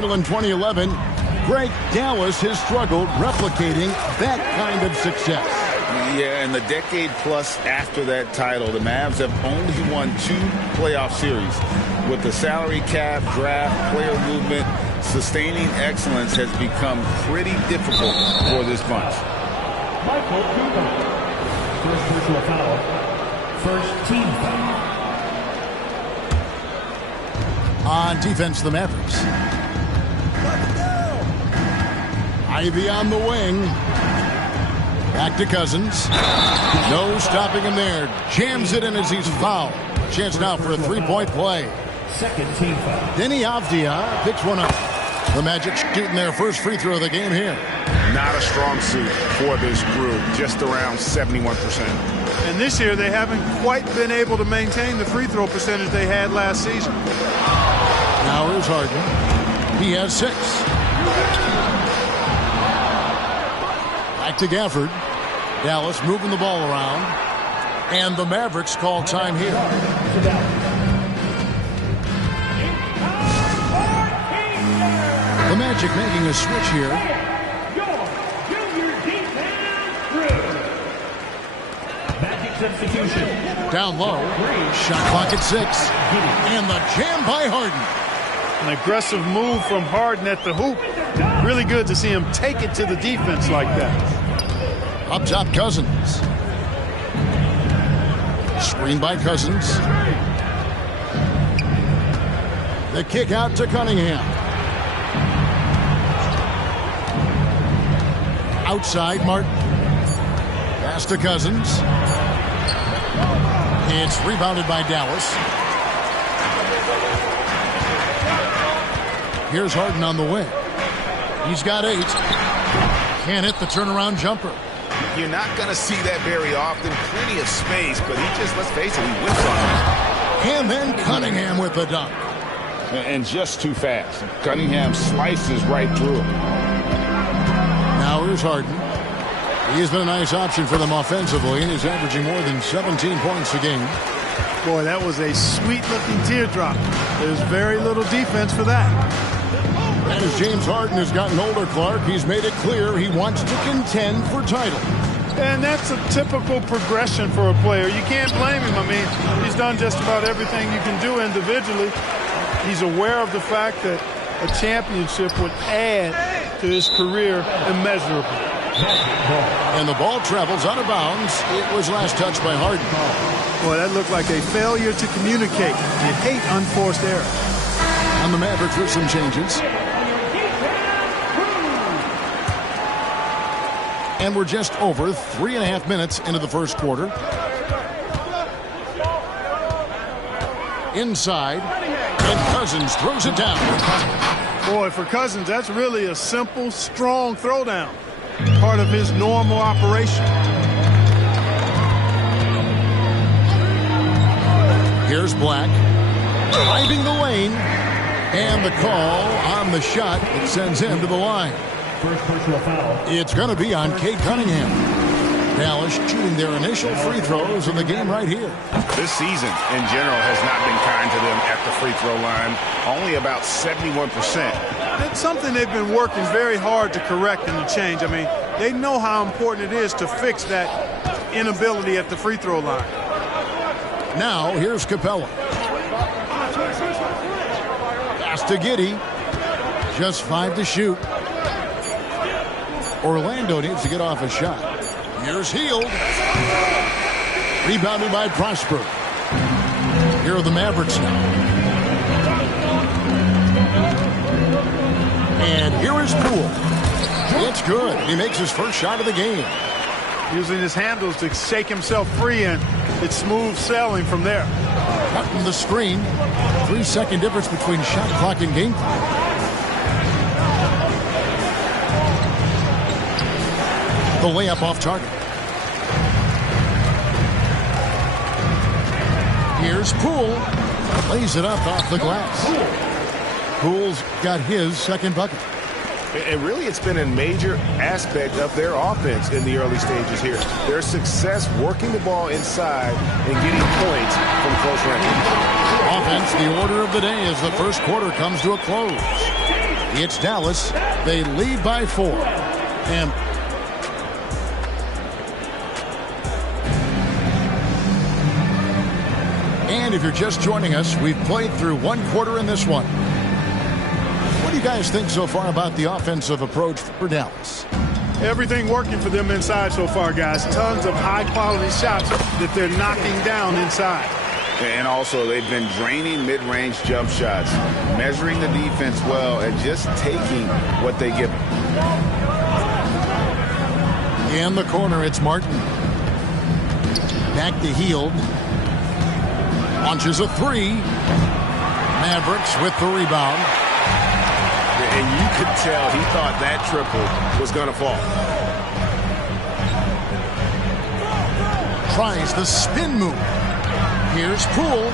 In 2011, Greg Dallas has struggled replicating that kind of success. Yeah, and the decade plus after that title, the Mavs have only won 2 playoff series. With the salary cap, draft, player movement, sustaining excellence has become pretty difficult for this bunch. Michael Cooper. First personal foul. First team foul. On defense, the Mavericks. Ivy on the wing. Back to Cousins. No stopping him there. Jams it in as he's fouled. Chance now for a three-point play. Second team foul. Denny Avdia picks one up. The Magic shooting their first free throw of the game here. Not a strong suit for this group, just around 71%. And this year they haven't quite been able to maintain the free throw percentage they had last season. Now here's Harden. He has 6. Back to Gafford. Dallas moving the ball around. And the Mavericks call time here. The Magic making a switch here. Magic substitution. Down low. Shot clock at 6. And the jam by Harden. An aggressive move from Harden at the hoop. Really good to see him take it to the defense like that. Up top, Cousins. Screen by Cousins. The kick out to Cunningham. Outside, Martin. Pass to Cousins. It's rebounded by Dallas. Here's Harden on the wing. He's got 8. Can't hit the turnaround jumper. You're not going to see that very often. Plenty of space, but he just, let's face it, he whips on it. And then Cunningham with the dunk. And just too fast. Cunningham slices right through him. Now here's Harden. He's been a nice option for them offensively, and he's averaging more than 17 points a game. Boy, that was a sweet-looking teardrop. There's very little defense for that. And as James Harden has gotten older, Clark, he's made it clear he wants to contend for titles. And that's a typical progression for a player. You can't blame him. I mean, he's done just about everything you can do individually. He's aware of the fact that a championship would add to his career immeasurably. And the ball travels out of bounds. It was last touched by Harden. Boy, that looked like a failure to communicate. You hate unforced error. On the Mavericks with some changes. And we're just over 3.5 minutes into the first quarter. Inside, and Cousins throws it down. Boy, for Cousins, that's really a simple, strong throwdown. Part of his normal operation. Here's Black. Driving the lane. And the call on the shot that sends him to the line. First personal foul. It's going to be on Cade Cunningham. Dallas shooting their initial free throws in the game right here. This season, in general, has not been kind to them at the free throw line. Only about 71%. It's something they've been working very hard to correct and to change. I mean, they know how important it is to fix that inability at the free throw line. Now, here's Capella. Pass to Giddey. Just 5 to shoot. Orlando needs to get off a shot. Here's Hield. Rebounded by Prosper. Here are the Mavericks now. And here is Poole. It's good. He makes his first shot of the game. Using his handles to shake himself free, and it's smooth sailing from there. Cutting the screen. 3-second difference between shot clock and game clock. The layup off target. Here's Poole. Lays it up off the glass. Poole's got his second bucket. And really, it's been a major aspect of their offense in the early stages here. Their success working the ball inside and getting points from close range. Offense, the order of the day as the first quarter comes to a close. It's Dallas. They lead by 4. And if you're just joining us, we've played through 1 quarter in this one. What do you guys think so far about the offensive approach for Dallas? Everything working for them inside so far, guys. Tons of high-quality shots that they're knocking down inside. And also, they've been draining mid-range jump shots, measuring the defense well, and just taking what they give them. In the corner, it's Martin. Back to Hield. Launches a 3. Mavericks with the rebound. And you could tell he thought that triple was going to fall. Tries the spin move. Here's Poole.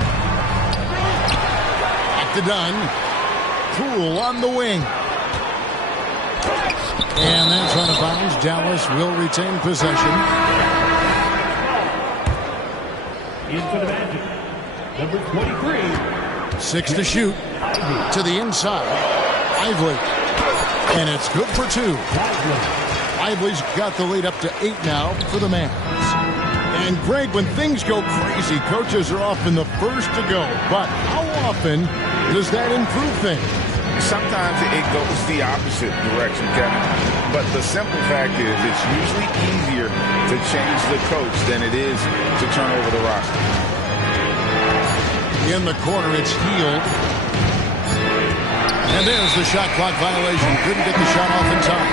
Back to Dunn. Poole on the wing. And that's out of bounds. Dallas will retain possession. Into the Magic. Number 23. 6 to shoot. To the inside. Lively. And it's good for 2. Lively's got the lead up to 8 now for the Mavs. And Greg, when things go crazy, coaches are often the first to go. But how often does that improve things? Sometimes it goes the opposite direction, Kevin. But the simple fact is it's usually easier to change the coach than it is to turn over the roster. In the corner, it's Hield. And there's the shot clock violation. Couldn't get the shot off in time.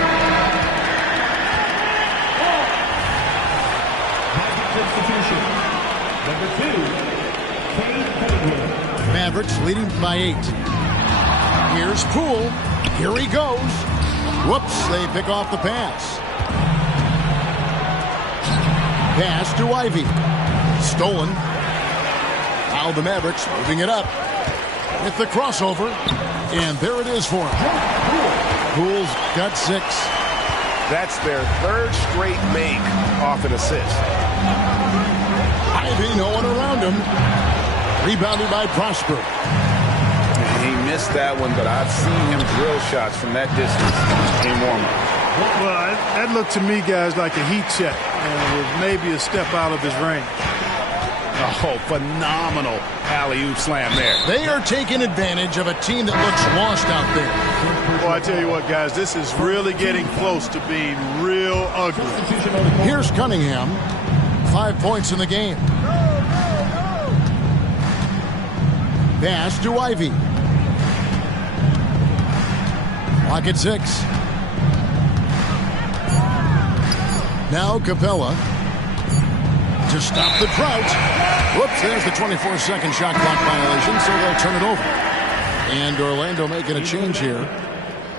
Substitution. Number 2, Cade Cunningham. Mavericks leading by 8. Here's Poole. Here he goes. Whoops, they pick off the pass. Pass to Ivy. Stolen. Now the Mavericks moving it up. With the crossover. And there it is for him. Poole's got 6. That's their 3rd straight make off an assist. Ivy, no one around him. Rebounded by Prosper. He missed that one, but I've seen him drill shots from that distance in warm-up. Well, that looked to me, guys, like a heat check. And with maybe a step out of his range. Oh, phenomenal alley-oop slam there. They are taking advantage of a team that looks lost out there. Well, I tell you what, guys, this is really getting close to being real ugly. Here's Cunningham. 5 points in the game. Pass to Ivy. Clock at 6. Now Capella. To stop the drought. Whoops, there's the 24-second shot clock violation, so they'll turn it over. And Orlando making a change here.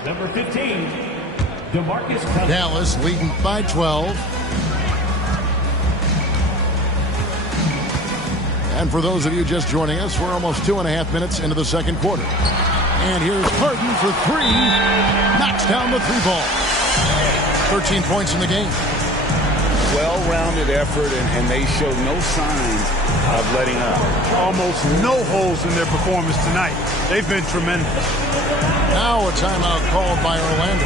Number 15, DeMarcus Cousins. Dallas leading by 12. And for those of you just joining us, we're almost 2.5 minutes into the second quarter. And here's Harden for 3. Knocks down the 3 ball. 13 points in the game. Well-rounded effort, and they show no signs of letting up. Almost no holes in their performance tonight. They've been tremendous. Now a timeout called by Orlando.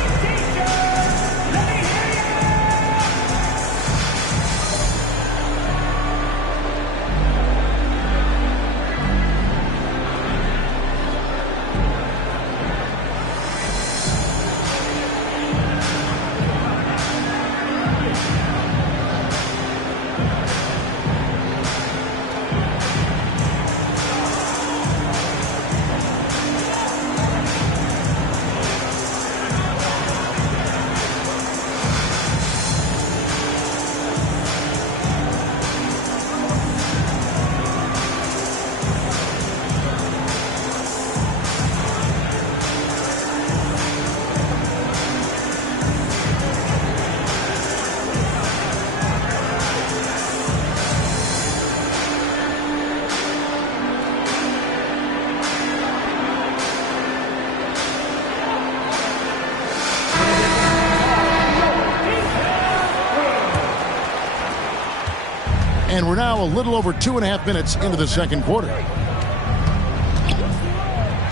And we're now a little over 2.5 minutes into the second quarter.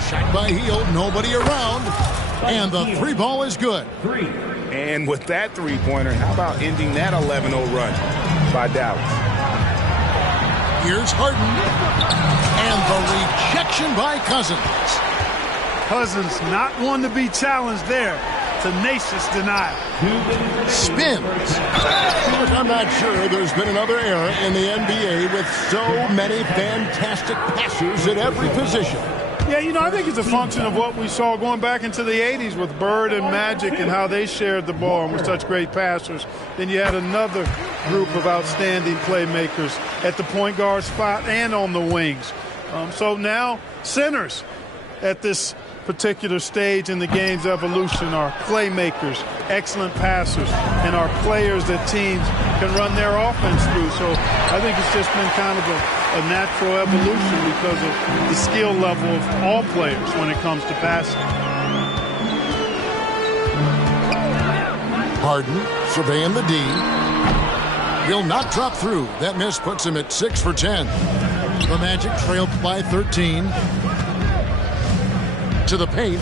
Shot by Hield, nobody around. And the three ball is good. And with that three-pointer, how about ending that 11-0 run by Dallas? Here's Harden. And the rejection by Cousins. Cousins not one to be challenged there. Tenacious denial. Spins. Look, I'm not sure there's been another era in the NBA with so many fantastic passers at every position. Yeah, you know, I think it's a function of what we saw going back into the 80s with Bird and Magic and how they shared the ball and were such great passers. Then you had another group of outstanding playmakers at the point guard spot and on the wings. So now centers at this particular stage in the game's evolution are playmakers, excellent passers, and are players that teams can run their offense through. So I think it's just been kind of a natural evolution because of the skill level of all players when it comes to passing. Harden surveying the D. He'll not drop through. That miss puts him at 6 for 10. The Magic trailed by 13. To the paint.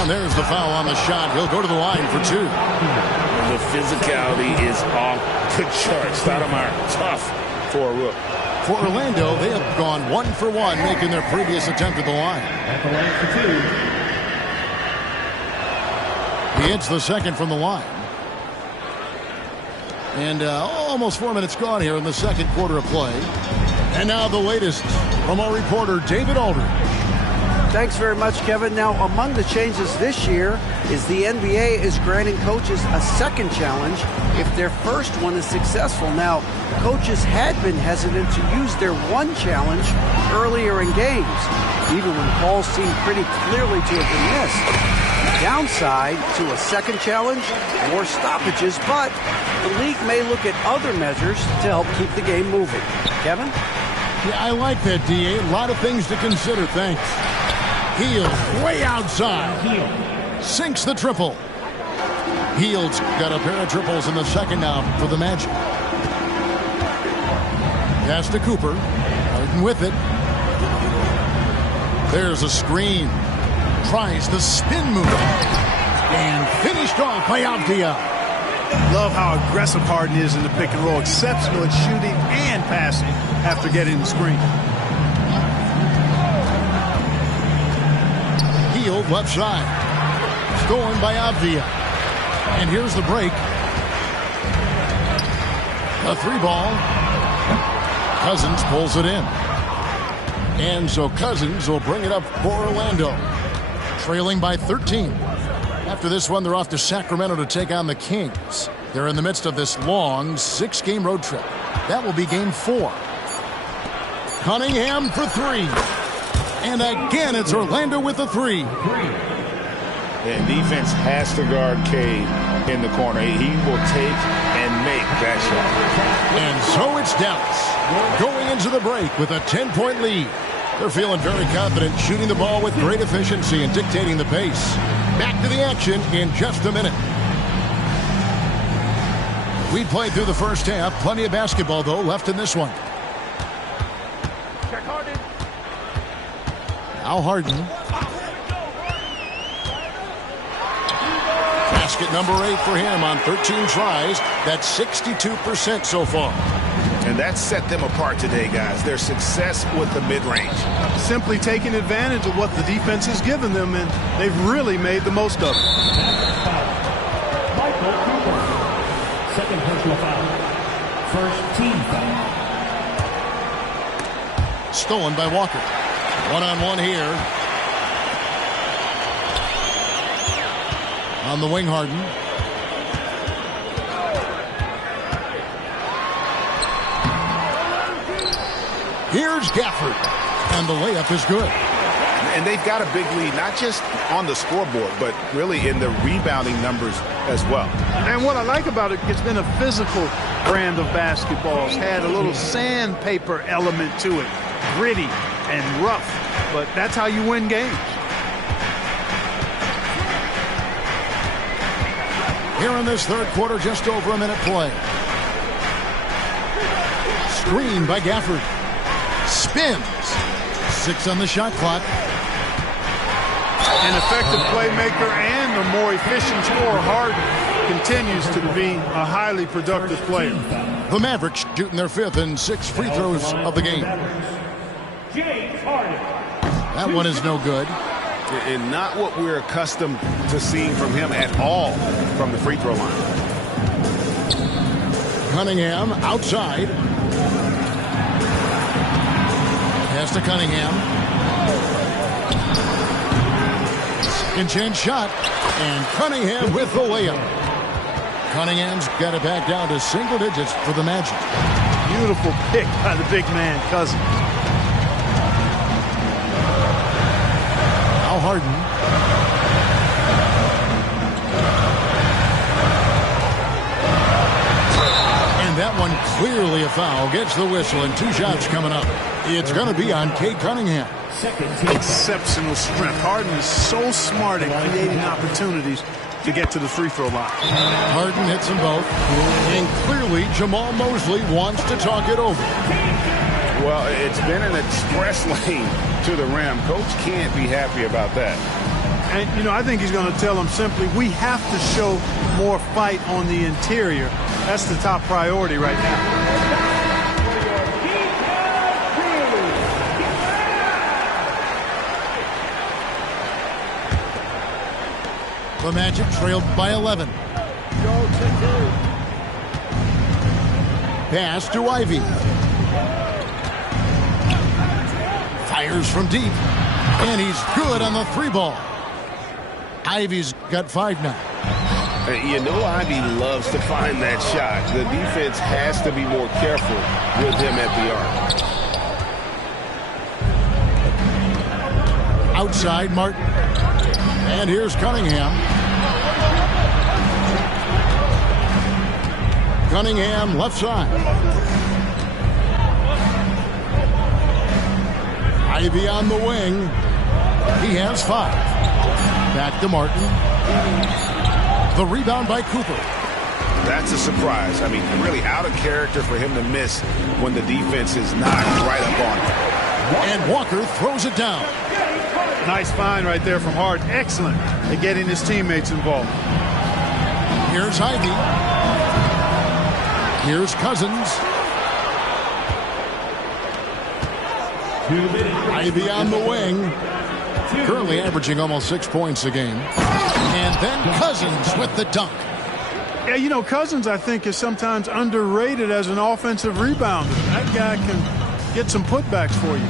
And there's the foul on the shot. He'll go to the line for 2. The physicality is off the charts. Stoudemire, tough for a rook. For Orlando, they have gone 1 for 1, making their previous attempt at the line. At the line for 2. He hits the second from the line. And almost 4 minutes gone here in the second quarter of play. And now the latest from our reporter, David Aldridge. Thanks very much, Kevin. Now, among the changes this year is the NBA is granting coaches a second challenge if their first one is successful. Now, coaches had been hesitant to use their one challenge earlier in games, even when calls seemed pretty clearly to have been missed. Downside to a second challenge, more stoppages, but the league may look at other measures to help keep the game moving. Kevin? Yeah, I like that, D.A. A lot of things to consider, thanks. Hield way outside. Sinks the triple. Hield's got a pair of triples in the second now for the Magic. Pass to Cooper. Harden with it. There's a screen. Tries the spin move. And finished off by Avdia. Love how aggressive Harden is in the pick and roll. Exceptional at shooting and passing after getting the screen. Hield left side. Stolen by Avdia. And here's the break. A 3-ball. Cousins pulls it in. And so Cousins will bring it up for Orlando. Trailing by 13. After this one, they're off to Sacramento to take on the Kings. They're in the midst of this long 6-game road trip. That will be game 4. Cunningham for 3. And again, it's Orlando with the 3. And defense has to guard Cade in the corner. He will take and make that shot. And so it's Dallas going into the break with a 10-point lead. They're feeling very confident, shooting the ball with great efficiency and dictating the pace. Back to the action in just a minute. We played through the first half. Plenty of basketball, though, left in this one. Now Harden. Basket number 8 for him on 13 tries. That's 62% so far. And that set them apart today, guys. Their success with the mid-range. Simply taking advantage of what the defense has given them, and they've really made the most of it. Michael Cooper. Second personal foul. First team foul. Stolen by Walker. One-on-one here. On the wing, Harden. Here's Gafford. And the layup is good. And they've got a big lead, not just on the scoreboard, but really in the rebounding numbers as well. And what I like about it, it's been a physical brand of basketball. It's had a little sandpaper element to it. Gritty and rough. But that's how you win games. Here in this third quarter, just over a minute play. Screen by Gafford. Spins. 6 on the shot clock. An effective playmaker and a more efficient scorer, Harden continues to be a highly productive player. The Mavericks shooting their 5th and 6th free throws of the game. That one is no good. And not what we're accustomed to seeing from him at all from the free throw line. Cunningham outside. Pass to Cunningham. Second chance shot. And Cunningham with the layup. Cunningham's got it back down to single digits for the Magic. Beautiful pick by the big man, Cousins. Now Harden. And that one clearly a foul. Gets the whistle and 2 shots coming up. It's going to be on Cade Cunningham. Exceptional strength. Harden is so smart at creating opportunities to get to the free throw line. Harden hits them both. And clearly Jamal Mosley wants to talk it over. Well, it's been an express lane to the rim. Coach can't be happy about that. And, you know, I think he's going to tell them simply, we have to show more fight on the interior. That's the top priority right now. The Magic trailed by 11. Pass to Ivy. Fires from deep. And he's good on the 3 ball. Ivy's got 5 now. You know Ivy loves to find that shot. The defense has to be more careful with him at the arc. Outside Martin. And here's Cunningham. Cunningham left side. Ivy on the wing. He has 5. Back to Martin. The rebound by Cooper. That's a surprise. I mean, really out of character for him to miss when the defense is not right up on him. And Walker throws it down. Nice find right there from Harden. Excellent at getting his teammates involved. Here's Ivy. Here's Cousins. Ivy on the wing. Currently averaging almost 6 points a game. And then Cousins with the dunk. Yeah, you know, Cousins, I think, is sometimes underrated as an offensive rebounder. That guy can get some putbacks for you.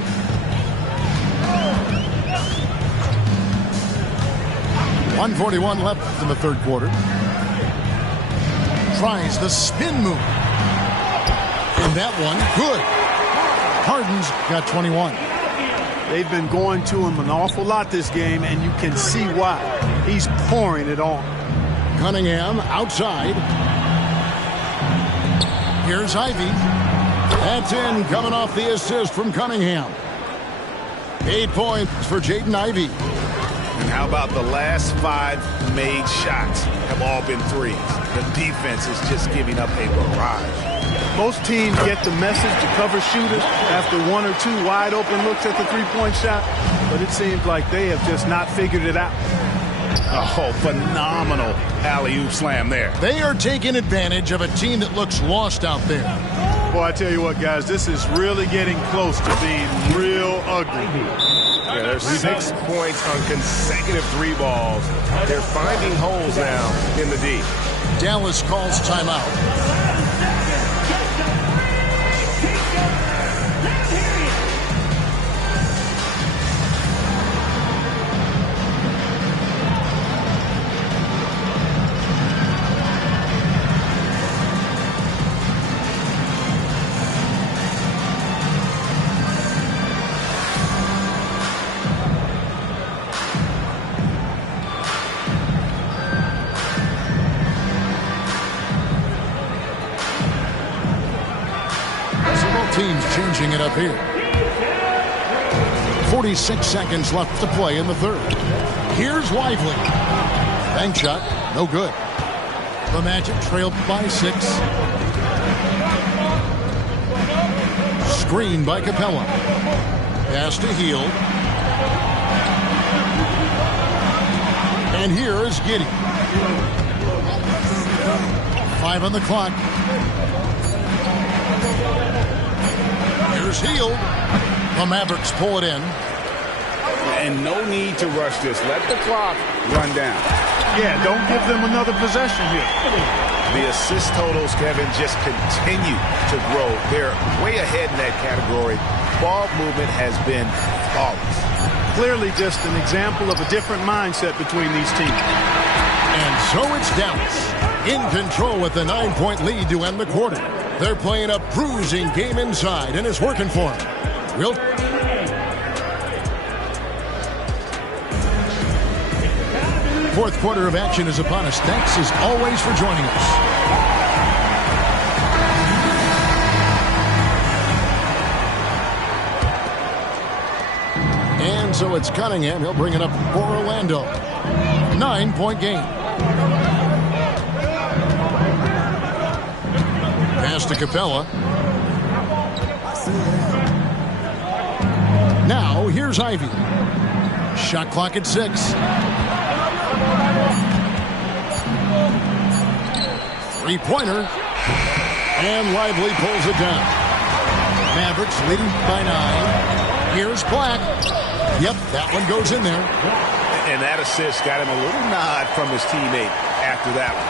.141 left in the 3rd quarter. Tries the spin move. And that one, good. Harden's got 21. They've been going to him an awful lot this game, and you can see why. He's pouring it on. Cunningham outside. Here's Ivy. That's in, coming off the assist from Cunningham. 8 points for Jaden Ivey. And how about the last 5 made shots have all been threes? The defense is just giving up a barrage. Most teams get the message to cover shooters after 1 or 2 wide open looks at the three-point shot, but it seems like they have just not figured it out. Oh, phenomenal alley-oop slam there. They are taking advantage of a team that looks lost out there. Boy, I tell you what, guys, this is really getting close to being real ugly. Yeah, there's 6 points on consecutive 3 balls. They're finding holes now in the D. Dallas calls timeout. Teams changing it up here. 46 seconds left to play in the 3rd. Here's Lively. Bank shot, no good. The Magic trailed by 6. Screen by Capella. Pass to Hield. And here is Giddey. 5 on the clock. Here's Hield. The Mavericks pull it in. And no need to rush this. Let the clock run down. Yeah, don't give them another possession here. The assist totals, Kevin, just continue to grow. They're way ahead in that category. Ball movement has been flawless. Clearly just an example of a different mindset between these teams. And so it's Dallas in control with the 9-point lead to end the quarter. They're playing a bruising game inside, and it's working for them. Fourth quarter of action is upon us. Thanks as always for joining us. And so it's Cunningham. He'll bring it up for Orlando. 9-point game. Pass to Capella. Now here's Ivy. Shot clock at 6. Three-pointer. And Lively pulls it down. Mavericks leading by 9. Here's Black. Yep, that one goes in there. And that assist got him a little nod from his teammate after that one.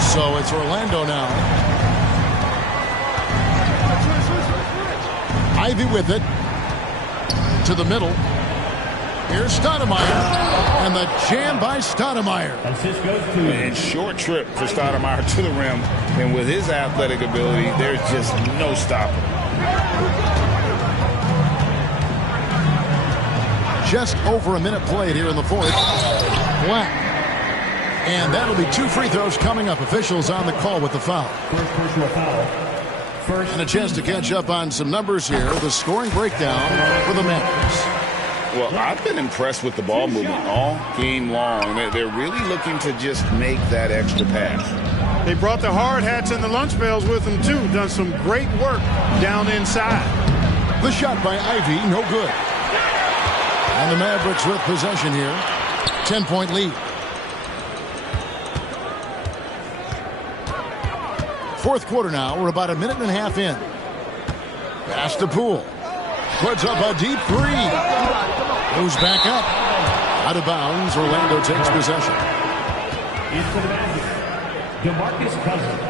So it's Orlando now. Ivy with it. To the middle. Here's Stoudemire. And the jam by Stoudemire. And short trip for Stoudemire to the rim. And with his athletic ability, there's just no stopping. Just over a minute played here in the fourth. Black. And that'll be 2 free throws coming up. Officials on the call with the foul. First personal foul. And a chance to catch up on some numbers here. The scoring breakdown for the Mavericks. Well, I've been impressed with the ball movement all game long. They're really looking to just make that extra pass. They brought the hard hats and the lunch pails with them, too. Done some great work down inside. The shot by Ivy, no good. And the Mavericks with possession here. 10-point lead. Fourth quarter now. We're about a minute and a half in. Pass to Poole. Puts up a deep 3. Goes back up. Out of bounds. Orlando takes possession. Into the Magic. DeMarcus Cousins.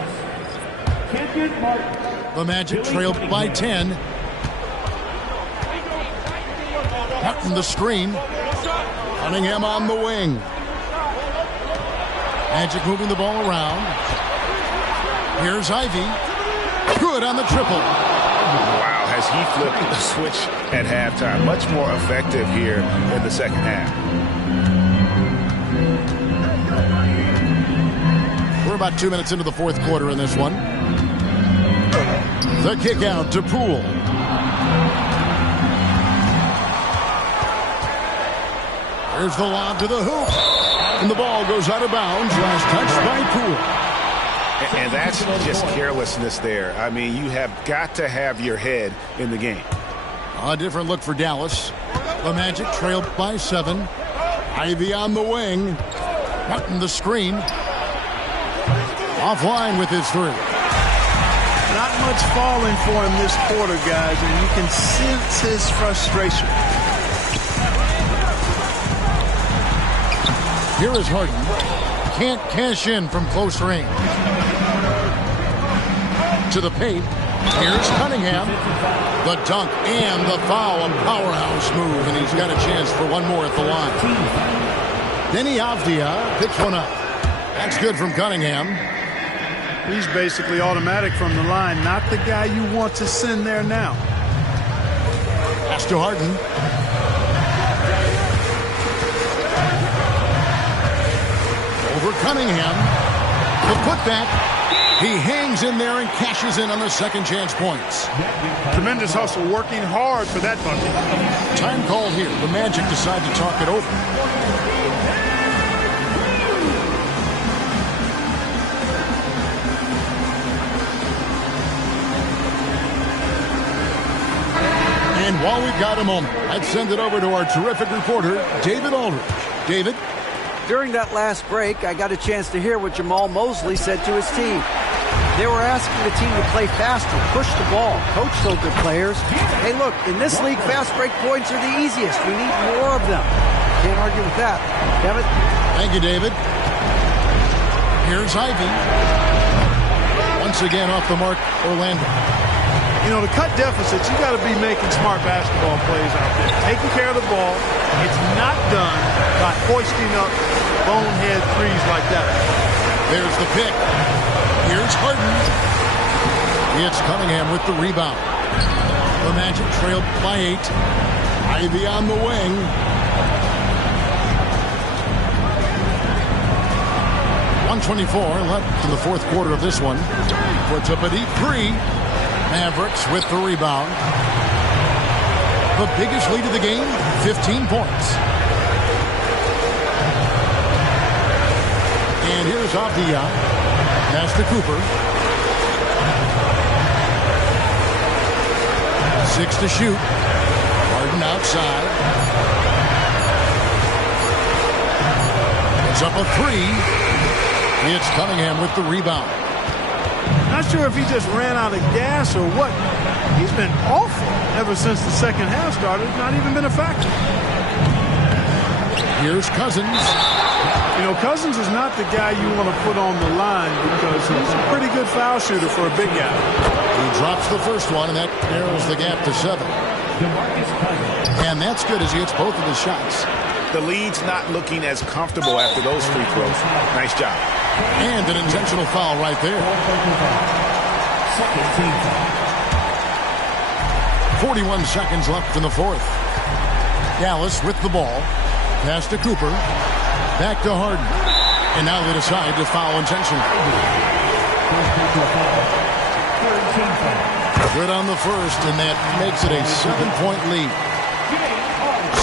Kendrick Martin. The Magic trailed by 10. Cutting the screen. Cunningham on the wing. Magic moving the ball around. Here's Ivy. Good on the triple. Wow, has he flipped the switch at halftime. Much more effective here in the second half. We're about 2 minutes into the fourth quarter in this one. The kick out to Poole. Here's the lob to the hoop. And the ball goes out of bounds. Last touch by Poole. And that's just carelessness there. I mean, you have got to have your head in the game. A different look for Dallas. The Magic trailed by 7. Ivy on the wing. Cutting the screen. Offline with his 3. Not much falling for him this quarter, guys, and you can sense his frustration. Here is Harden. Can't cash in from close range. To the paint. Here's Cunningham. The dunk and the foul. A powerhouse move, and he's got a chance for one more at the line. Denny Avdia picks one up. That's good from Cunningham. He's basically automatic from the line. Not the guy you want to send there now. Pass to Harden. Over Cunningham. The putback. He hangs in there and cashes in on the second chance points. Tremendous hustle, working hard for that bucket. Time called here. The Magic decide to talk it over. And while we've got a moment, I'd send it over to our terrific reporter, David Aldridge. David? During that last break, I got a chance to hear what Jamal Mosley said to his team. They were asking the team to play faster, push the ball. Coach told their players, hey, look, in this league, fast break points are the easiest. We need more of them. Can't argue with that. Kevin? Thank you, David. Here's Ivy. Once again off the mark, Orlando. You know, to cut deficits, you got to be making smart basketball plays out there. Taking care of the ball. It's not done by hoisting up bonehead threes like that. There's the pick. Here's Harden. It's Cunningham with the rebound. The Magic trailed by 8. Ivy on the wing. .124 left in the fourth quarter of this one. Puts up a deep 3. Mavericks with the rebound. The biggest lead of the game, 15 points. And here's Avdia. Pass to Cooper. 6 to shoot. Harden outside. It's up a 3. It's Cunningham with the rebound. Not sure if he just ran out of gas or what. He's been awful ever since the second half started. Not even been a factor. Here's Cousins. You know, Cousins is not the guy you want to put on the line because he's a pretty good foul shooter for a big guy. He drops the first one, and that narrows the gap to 7. And that's good as he hits both of his shots. The lead's not looking as comfortable after those free throws. Nice job. And an intentional foul right there. 41 seconds left in the fourth. Dallas with the ball. Pass to Cooper. Back to Harden. And now they decide to foul intentionally. Good on the first, and that makes it a 7-point lead.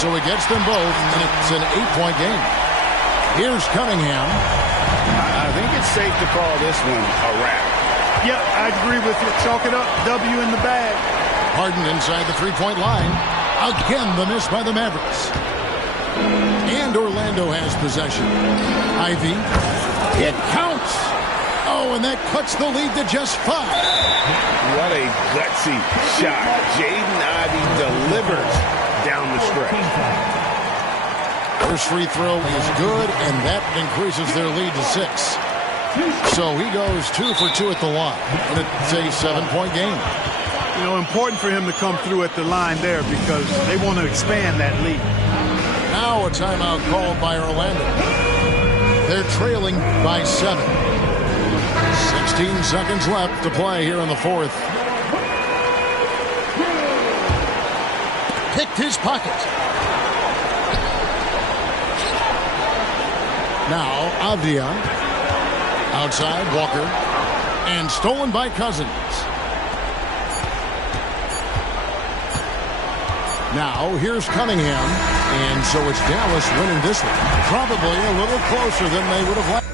So he gets them both, and it's an 8-point game. Here's Cunningham. I think it's safe to call this one a wrap. Yeah, I agree with you. Chalk it up. W in the bag. Harden inside the three-point line. Again, the miss by the Mavericks. And Orlando has possession. Ivy. It counts. Oh, and that cuts the lead to just 5. What a gutsy shot. Jaden Ivey delivers down the stretch. First free throw is good, and that increases their lead to 6. So he goes 2 for 2 at the line. And it's a 7-point game. You know, important for him to come through at the line there because they want to expand that lead. Now a timeout called by Orlando. They're trailing by 7. 16 seconds left to play here in the fourth. Picked his pocket. Now Avdia. Outside, Walker. And stolen by Cousins. Now, here's Cunningham. And so it's Dallas winning this one. Probably a little closer than they would have liked.